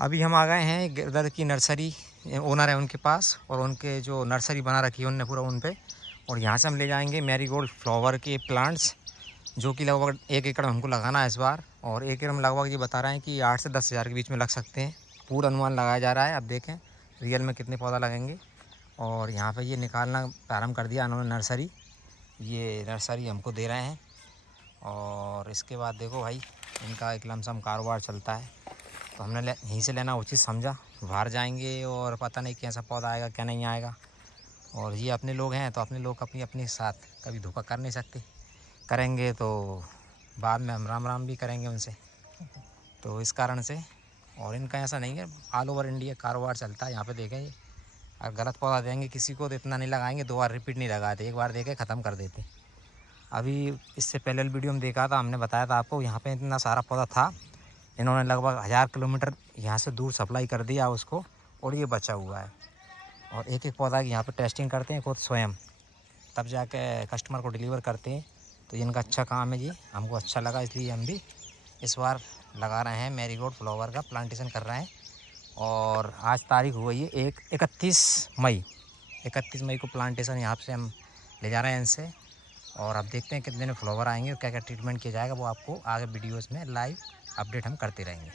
अभी हम आ गए हैं उधर की नर्सरी, ओनर है उनके पास, और उनके जो नर्सरी बना रखी है उनने पूरा उन पे। और यहाँ से हम ले जाएंगे मैरीगोल्ड फ्लावर के प्लांट्स, जो कि लगभग 1 एकड़ हमको लगाना है इस बार। और 1 एकड़ में लगभग ये बता रहे हैं कि 8 से 10 हज़ार के बीच में लग सकते हैं, पूरा अनुमान लगाया जा रहा है। अब देखें रियल में कितने पौधा लगेंगे। और यहाँ पे ये निकालना प्रारंभ कर दिया उन्होंने नर्सरी, ये नर्सरी हमको दे रहे हैं। और इसके बाद देखो भाई, इनका एक लमसम कारोबार चलता है, तो हमने यहीं से लेना उचित समझा। बाहर जाएंगे और पता नहीं कैसा पौधा आएगा क्या नहीं आएगा। और ये अपने लोग हैं तो अपने लोग अपनी अपने साथ कभी धोखा कर नहीं सकते, करेंगे तो बाद में हम राम राम भी करेंगे उनसे, तो इस कारण से। और इनका ऐसा नहीं है, ऑल ओवर इंडिया कारोबार चलता है। यहाँ पे देखें, ये अगर गलत पौधा देंगे किसी को तो इतना नहीं लगाएंगे, 2 बार रिपीट नहीं लगाते, एक बार देके ख़त्म कर देते। अभी इससे पहले वीडियो में देखा था, हमने बताया था आपको, यहाँ पे इतना सारा पौधा था, इन्होंने लगभग 1000 किलोमीटर यहाँ से दूर सप्लाई कर दिया उसको, और ये बचा हुआ है। और एक एक पौधा की यहाँ पे टेस्टिंग करते हैं खुद स्वयं, तब जाके कस्टमर को डिलीवर करते हैं। तो ये इनका अच्छा काम है जी, हमको अच्छा लगा, इसलिए हम भी इस बार लगा रहे हैं, मैरीगोल्ड फ्लावर का प्लांटेशन कर रहे हैं। और आज तारीख हुई है 31 मई को प्लांटेशन यहाँ से हम ले जा रहे हैं इनसे। और अब देखते हैं कितने दिन फ्लावर आएंगे और क्या क्या ट्रीटमेंट किया जाएगा, वो आपको आगे वीडियोस में लाइव अपडेट हम करते रहेंगे।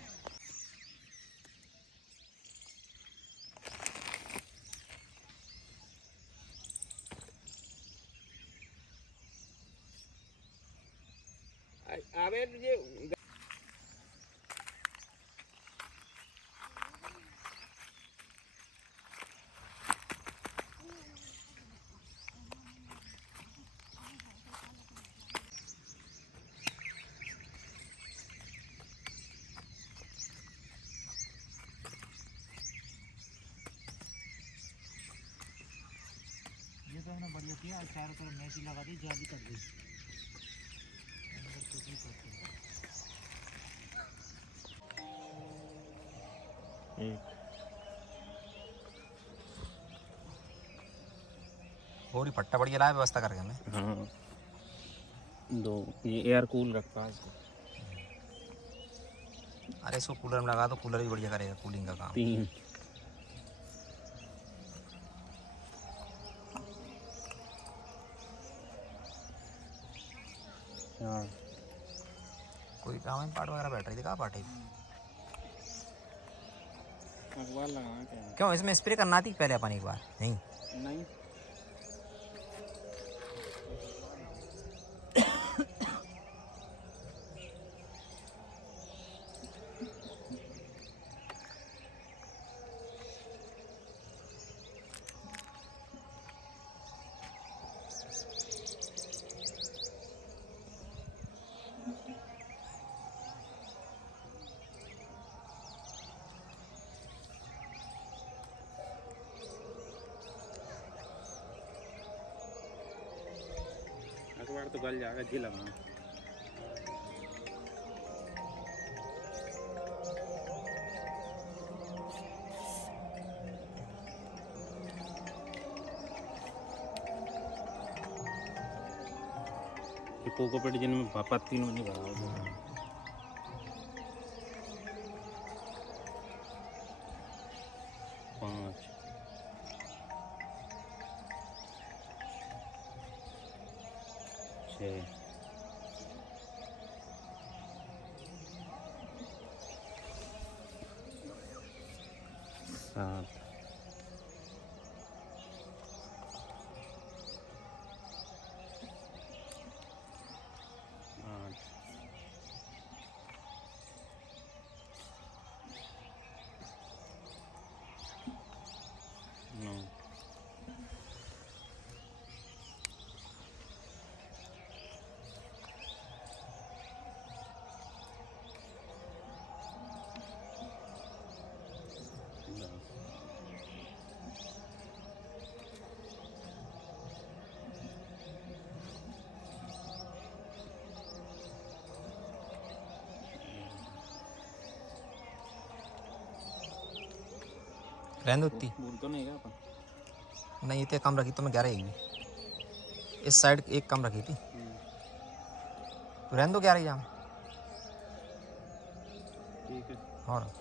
ये तो हमने बढ़िया किया, चारों तरफ मैच लगा दी, जाली कर दी। और पट्टा बढ़िया लाया व्यवस्था करके हमें। हाँ, 2 ये एयर कूल रखा है इसको। अरे इसको कूलर में लगा दो, कूलर भी बढ़िया करेगा कूलिंग का काम। 3 4 कोई काम है, पार्ट वगैरह बैठ रही थी, कहाँ पार्ट है? अखबार लगाना क्या है? क्यों इसमें स्प्रे करना थी पहले अपन एक बार? नहीं नहीं, अखबार तो गल जाएगा जी लगाना। कोकोपेट जिनमें पत्ती नहीं भरा 5 6 7 8 9 रहने दो इतनी। बोल तो नहीं क्या अपन? नहीं इतने कम रखी तो मैं 11 ही, इस साइड एक कम रखी थी, तो रहने दो 11 ही जाम। ठीक है। और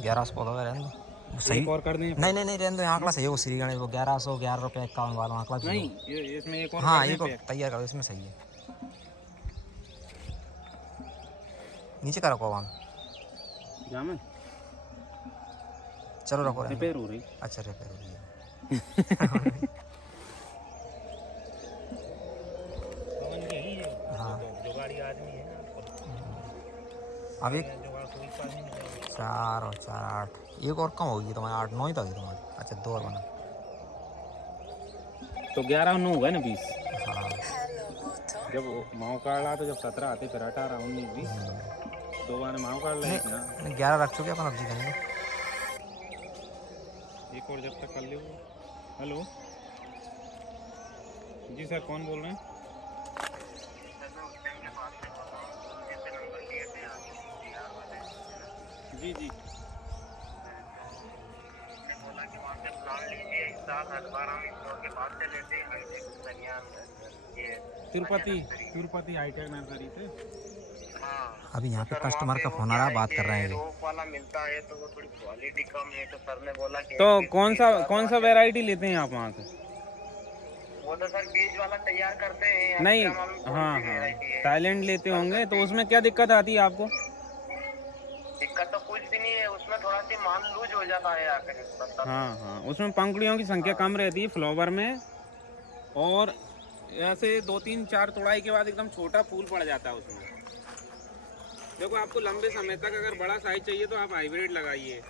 1100 पौधा है, रहने दो वो सही। एक और कर दें? नहीं नहीं नहीं, रहने दो, आंकड़ा सही है वो श्री गणेश, वो 1100 11 रुपये 51 वाला आंकड़ा सही नहीं, है। ये इसमें एक और हाँ कर दें एक और पैक? तैयार करो, इसमें सही है। नीचे का रखो वहाँ, जामे चलो रखो, रहने दो। रिपेयर हो रही। अच्छा रिपेयर हो रही है। हाँ जुगाड़ी आदमी है ना। अब एक 4 और 4 8, एक और कम होगी तुम्हारी, 8 9 ही तो होगी तुम्हारी। अच्छा 2 और बना। तो 11 9 हुआ ना 20। हाँ जब माओ कार्ड आते, जब 17 आते, फिर 18 19 20 दो बार माओ कार्ड लगे थे ना। नहीं 11 रख चुके अपन, अब जी करेंगे। एक और जब तक कर ले। हेलो जी सर, कौन बोल रहे हैं? जी जी। तिरुपति तिरुपति हाईटेक नर्सरी से। अभी यहाँ पे कस्टमर का फोन आ रहा है, बात कर रहे हैं ये। रोप वाला मिलता है तो वो थोड़ी क्वालिटी कम है, तो सर ने बोला कि तो कौन सा वैरायटी लेते हैं आप वहाँ से? वो तो सर बीज वाला तैयार करते हैं। आपके नहीं, यहाँ मालूम कौन हाँ सी हाँ, वैरायटी है? थाईलैंड लेते होंगे, तो उसमें क्या दिक्कत आती है आपको? दिक्कत तो कुछ भी नहीं है उसमें, थोड़ा सी माल लूज हो जाता है आकर पत्ता। हाँ हाँ, उसमें पंखुड़ियों की संख्या कम रहती है फ्लावर में, और ऐसे 2 3 4 तोड़ाई के बाद एकदम छोटा फूल पड़ जाता है उसमें। देखो, आपको लंबे समय तक अगर बड़ा साइज चाहिए तो आप हाइब्रिड लगाइए।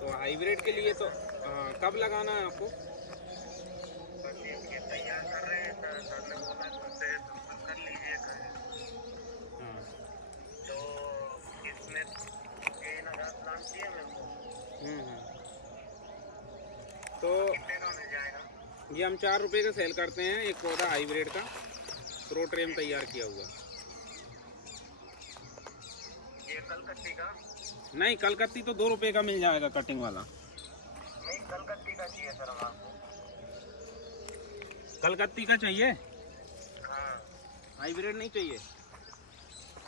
तो हाइब्रिड के लिए तो कब लगाना है आपको? तैयार कर रहे हैं सर, सर ने बोला तुमसे संपर्क कर लीजिए। हाँ। तो इसमें 3000 प्लांट चाहिए मेरे को। तो कितने का मिल जाएगा? ये हम 4 रुपये का सेल करते हैं एक पौधा हाइब्रिड का, प्रोट्रेम तैयार किया हुआ। ये कलकत्ती का? नहीं, कलकत्ती तो 2 रुपये का मिल जाएगा कटिंग वाला। नहीं, कलकत्ती का चाहिए सर हमारे। कलकत्ती का चाहिए? हाँ, हाइब्रिड नहीं चाहिए?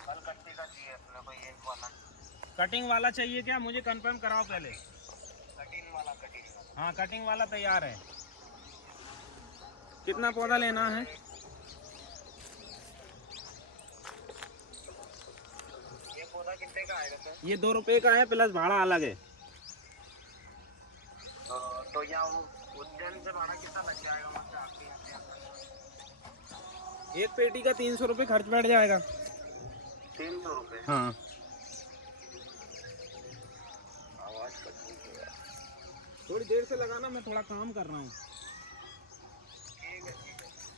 कलकत्ती का चाहिए अपने को, ये वाला कटिंग वाला चाहिए क्या? मुझे कंफर्म कराओ पहले। कटिंग वाला। हाँ, कटिंग वाला तैयार है। कितना पौधा लेना है? ये पौधा कितने का आएगा सर? ये 2 रुपये का है, प्लस भाड़ा अलग है। तो यहाँ उज्जैन से भाड़ा कितना लग जाएगा वहाँ से आपके यहाँ से? एक पेटी का 300 रुपये खर्च बैठ जाएगा। 300 रुपये? हाँ। आवाज कट रही है यार। थोड़ी देर से लगाना, मैं थोड़ा काम कर रहा हूँ।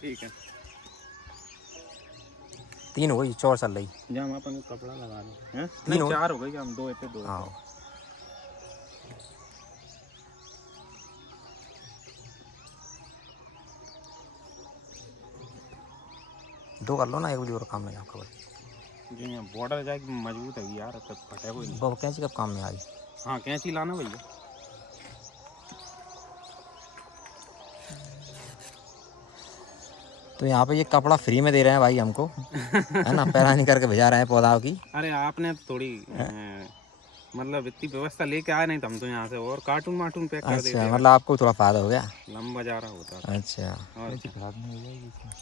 ठीक है। 3 हो गई, 4 चल रही। जहाँ अपन को कपड़ा लगा लो हैं? 3 नहीं, हो 4 हो गई, हम 2 पे 2। हाँ 2 कर लो ना, एक वीडियो और काम में आपका। जी यहाँ बॉर्डर जाके मजबूत है यार, तब फटे कोई नहीं। वो कैंची कब काम में आई? हाँ, कैंची लाना भैया। तो यहाँ पे ये कपड़ा फ्री में दे रहे हैं भाई हमको, है ना, पैरा नहीं करके भेजा रहे हैं पौधाओं की। अरे आपने थोड़ी मतलब इतनी व्यवस्था लेके आए, नहीं तो हम तो यहाँ से और कार्टून वाटून पैक कर देते। अच्छा, मतलब आपको थोड़ा फायदा हो गया। लंबा जा रहा होता। अच्छा और खराब नहीं हो जाएगी इसमें।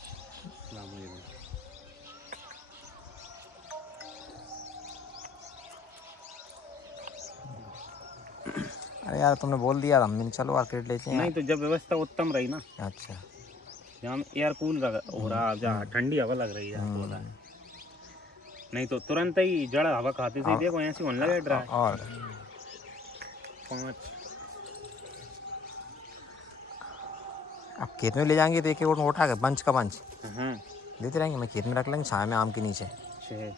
अरे यार तुमने बोल दिया, हम भी चलो आर्केड लेते हैं। नहीं तो जब व्यवस्था उत्तम रही ना, अच्छा जहाँ एयर कूल हो रहा, जहाँ ठंडी हवा लग रही है, बोला है। नहीं तो तुरंत ही जड़ हवा खाते से देखो ऐसी होने लगे ड्राई। और 5 अब खेत में ले जाएंगे तो एक एक और उठा के बंच का बंच हाँ देते रहेंगे, मैं खेत में रख लेंगे छाया में आम के नीचे। 6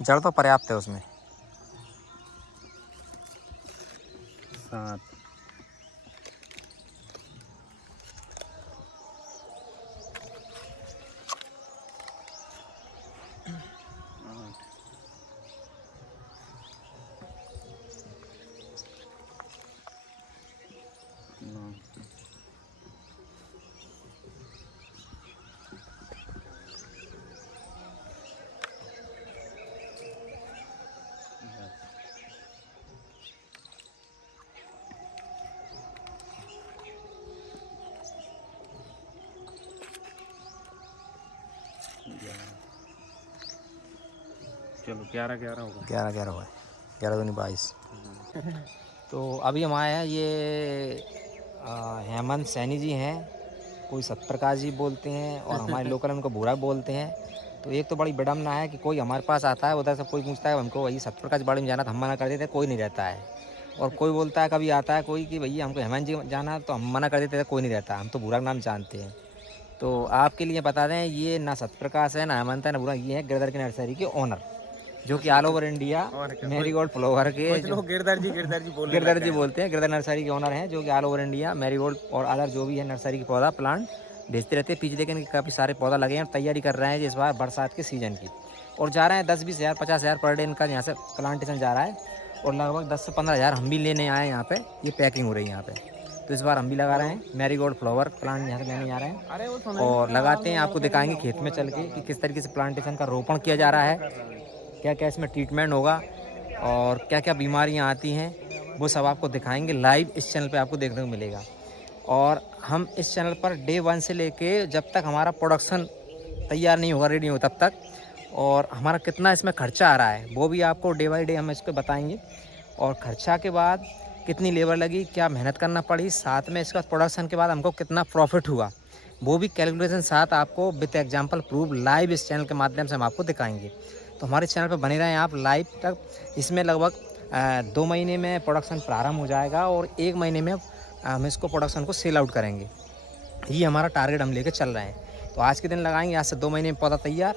जड़ तो पर्याप्त है उसमें। 7 9 चलो 11 होगा। 11 हुआ है, 11 दूनी 22। तो अभी हम आए हैं, ये हेमंत सैनी जी हैं, कोई सतप्रकाश जी बोलते हैं और हमारे लोकल उनको भूरा बोलते हैं। तो एक तो बड़ी विडम्बना है कि कोई हमारे पास आता है, उधर से कोई पूछता है हमको वही सतप्रकाश बाड़ी में जाना, तो हम मना कर देते हैं, कोई नहीं रहता है। और कोई बोलता है, कभी आता है कोई कि भैया हमको हेमंत जी जाना है, तो हम मना कर देते हैं, कोई नहीं रहता, हम तो भूरा नाम जानते हैं। तो आपके लिए बता दें, ये ना सतप्रकाश है, ना हेमंत है, ना भूरा, ये है गिरधर की नर्सरी के ओनर, जो कि all over India marigold flower के कुछ लोग गिरधर जी बोलते हैं, गिरधर नर्सरी के ओनर हैं, जो कि ऑल ओवर इंडिया मैरीगोल्ड और अदर जो भी है नर्सरी के पौधा प्लांट भेजते रहते हैं। पीछे देखें काफ़ी सारे पौधा लगे हैं और तैयारी कर रहे हैं इस बार बरसात के सीज़न की, और जा रहे हैं 10-20 हज़ार 50 हज़ार पर डे इनका यहाँ से प्लांटेशन जा रहा है, और लगभग 10 से 15 हज़ार हम भी लेने आए हैं यहाँ पे, ये पैकिंग हो रही है यहाँ पे। तो इस बार हम भी लगा रहे हैं मैरीगोल्ड फ्लावर प्लांट, यहाँ से लेने जा रहे हैं और लगाते हैं, आपको दिखाएंगे खेत में चल के कि किस तरीके से प्लांटेशन का रोपण किया जा रहा है, क्या क्या इसमें ट्रीटमेंट होगा और क्या क्या बीमारियां आती हैं, वो सब आपको दिखाएंगे लाइव इस चैनल पे आपको देखने को मिलेगा। और हम इस चैनल पर डे 1 से लेके जब तक हमारा प्रोडक्शन तैयार नहीं होगा, रेडी हो तब तक, और हमारा कितना इसमें खर्चा आ रहा है वो भी आपको डे बाई डे हम इसको बताएंगे, और खर्चा के बाद कितनी लेबर लगी, क्या मेहनत करना पड़ी, साथ में इसका प्रोडक्शन के बाद हमको कितना प्रॉफिट हुआ, वो भी कैलकुलेशन साथ आपको विद एग्जाम्पल प्रूफ लाइव इस चैनल के माध्यम से हम आपको दिखाएंगे। तो हमारे चैनल पर बने रहें आप लाइव तक। इसमें लगभग 2 महीने में प्रोडक्शन प्रारंभ हो जाएगा और 1 महीने में हम इसको प्रोडक्शन को सेल आउट करेंगे, ये हमारा टारगेट हम लेकर चल रहे हैं। तो आज के दिन लगाएंगे, आज से 2 महीने में पौधा तैयार,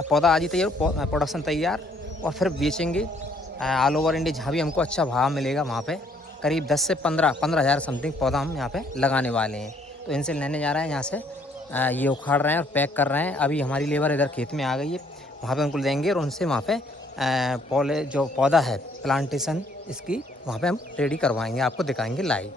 पौधा आज ही तैयार, प्रोडक्शन तैयार, और फिर बेचेंगे ऑल ओवर इंडिया, जहाँ भी हमको अच्छा भाव मिलेगा वहाँ पे करीब 10 से 15 हज़ार समथिंग पौधा हम यहाँ पे लगाने वाले हैं। तो इनसे लेने जा रहे हैं, यहाँ से ये उखाड़ रहे हैं और पैक कर रहे हैं। अभी हमारी लेबर इधर खेत में आ गई है, वहाँ पे उनको देंगे और उनसे वहाँ पे जो पौधा है प्लांटेशन इसकी वहाँ पे हम रेडी करवाएंगे, आपको दिखाएंगे लाइव।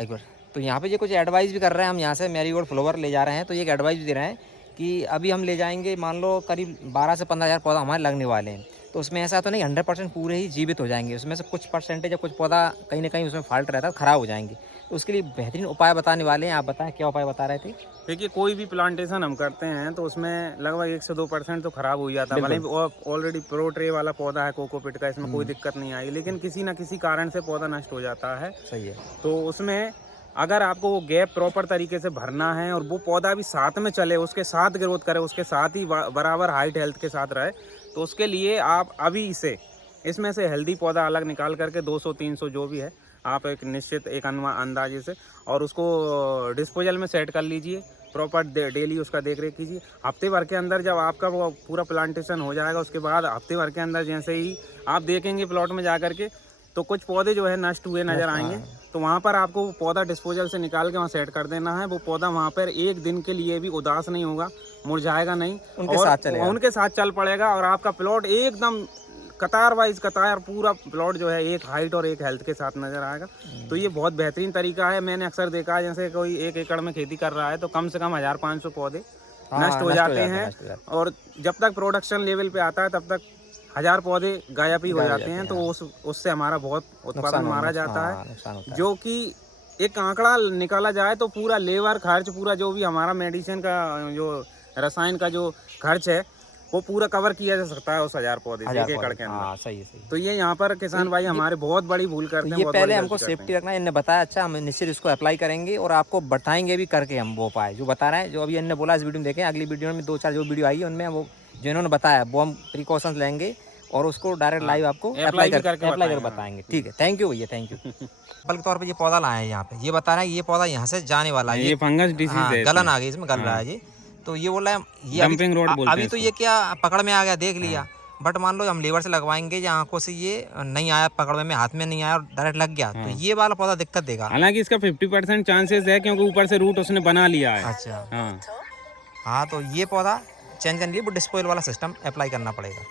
एक बार तो यहाँ पे ये कुछ एडवाइस भी कर रहे हैं, हम यहाँ से मैरीगोल्ड फ्लावर ले जा रहे हैं, तो ये एक एडवाइस भी दे रहे हैं कि अभी हम ले जाएंगे, मान लो करीब 12 से 15 हज़ार पौधा हमारे लगने वाले हैं। तो उसमें ऐसा तो नहीं 100% पूरे ही जीवित हो जाएंगे, उसमें से कुछ परसेंटेज या कुछ पौधा कहीं ना कहीं उसमें फॉल्ट रहता है, ख़राब हो जाएंगे। तो उसके लिए बेहतरीन उपाय बताने वाले हैं, आप बताएं क्या उपाय बता रहे थे। देखिए, कोई भी प्लांटेशन हम करते हैं तो उसमें लगभग 1 से 2% तो खराब हो जाता है, भले ऑलरेडी प्रो ट्रे वाला पौधा है कोकोपीट का, इसमें कोई दिक्कत नहीं आई, लेकिन किसी ना किसी कारण से पौधा नष्ट हो जाता है। सही है। तो उसमें अगर आपको वो गैप प्रॉपर तरीके से भरना है और वो पौधा भी साथ में चले, उसके साथ ग्रोथ करे, उसके साथ ही बराबर हाइट हेल्थ के साथ रहे, तो उसके लिए आप अभी इसमें से हेल्दी पौधा अलग निकाल करके 200-300 जो भी है, आप एक निश्चित एक अंदाजे से, और उसको डिस्पोजल में सेट कर लीजिए, प्रॉपर डेली उसका देख रेख कीजिए। हफ्ते भर के अंदर जब आपका वो पूरा प्लांटेशन हो जाएगा, उसके बाद हफ्ते भर के अंदर जैसे ही आप देखेंगे प्लॉट में जा करके, तो कुछ पौधे जो है नष्ट हुए नज़र आएंगे, तो वहाँ पर आपको वो पौधा डिस्पोजल से निकाल के वहाँ सेट कर देना है। वो पौधा वहाँ पर 1 दिन के लिए भी उदास नहीं होगा, मुरझाएगा नहीं, उनके साथ चल पड़ेगा, और आपका प्लॉट एकदम कतार वाइज कतार पूरा प्लॉट जो है एक हाइट और एक हेल्थ के साथ नजर आएगा। तो ये बहुत बेहतरीन तरीका है। मैंने अक्सर देखा है, जैसे कोई 1 एकड़ में खेती कर रहा है तो कम से कम 1500 पौधे नष्ट हो जाते हैं, और जब तक प्रोडक्शन लेवल पे आता है तब तक 1000 पौधे गायब ही हो जाते हैं। तो उससे हमारा बहुत उत्पादन मारा जाता है, जो कि एक आंकड़ा निकाला जाए तो पूरा लेबर खर्च, पूरा जो भी हमारा मेडिसिन का जो रसायन का जो खर्च है वो पूरा कवर किया जा सकता है उस 1000 पौधे से 1 एकड़ के अंदर। सही है। तो ये यहाँ पर किसान भाई हमारे बहुत बड़ी भूल करते हैं। ये पहले हमको सेफ्टी रखना है, इन्होंने बताया, अच्छा हम निश्चित इसको अप्लाई करेंगे और आपको बताएंगे भी करके हम वो पाए जो बता रहे हैं, जो अभी इन्होंने बोला इस वीडियो में देखें। अगली वीडियो में 2-4 जो वीडियो आई है उनमें वो जो इन्होंने बताया वो हम प्रिकॉशंस लेंगे और उसको डायरेक्ट लाइव आपको अप्लाई कर बताएंगे। ठीक है, थैंक यू भैया, थैंक यू। बल्कि तौर पे ये पौधा लाए हैं यहाँ पे, ये बता रहे हैं ये पौधा यहाँ से जाने वाला है, ये फंगस डिसीज है, गलन आ गई इसमें, गल रहा है ये। तो ये बोल रहा है ये अभी तो ये क्या पकड़ में आ गया, देख लिया, बट मान लो हम लेबर से लगवाएंगे या आंखों से ये नहीं आया, पकड़ में हाथ में नहीं आया और डायरेक्ट लग गया, तो ये वाला पौधा दिक्कत देगा। हालांकि इसका 50% चांसेस है, क्योंकि ऊपर से रूट उसने बना लिया है। अच्छा हाँ, तो ये पौधा चेंज करने के लिए वो डिस्पोजल वाला सिस्टम अप्लाई करना पड़ेगा।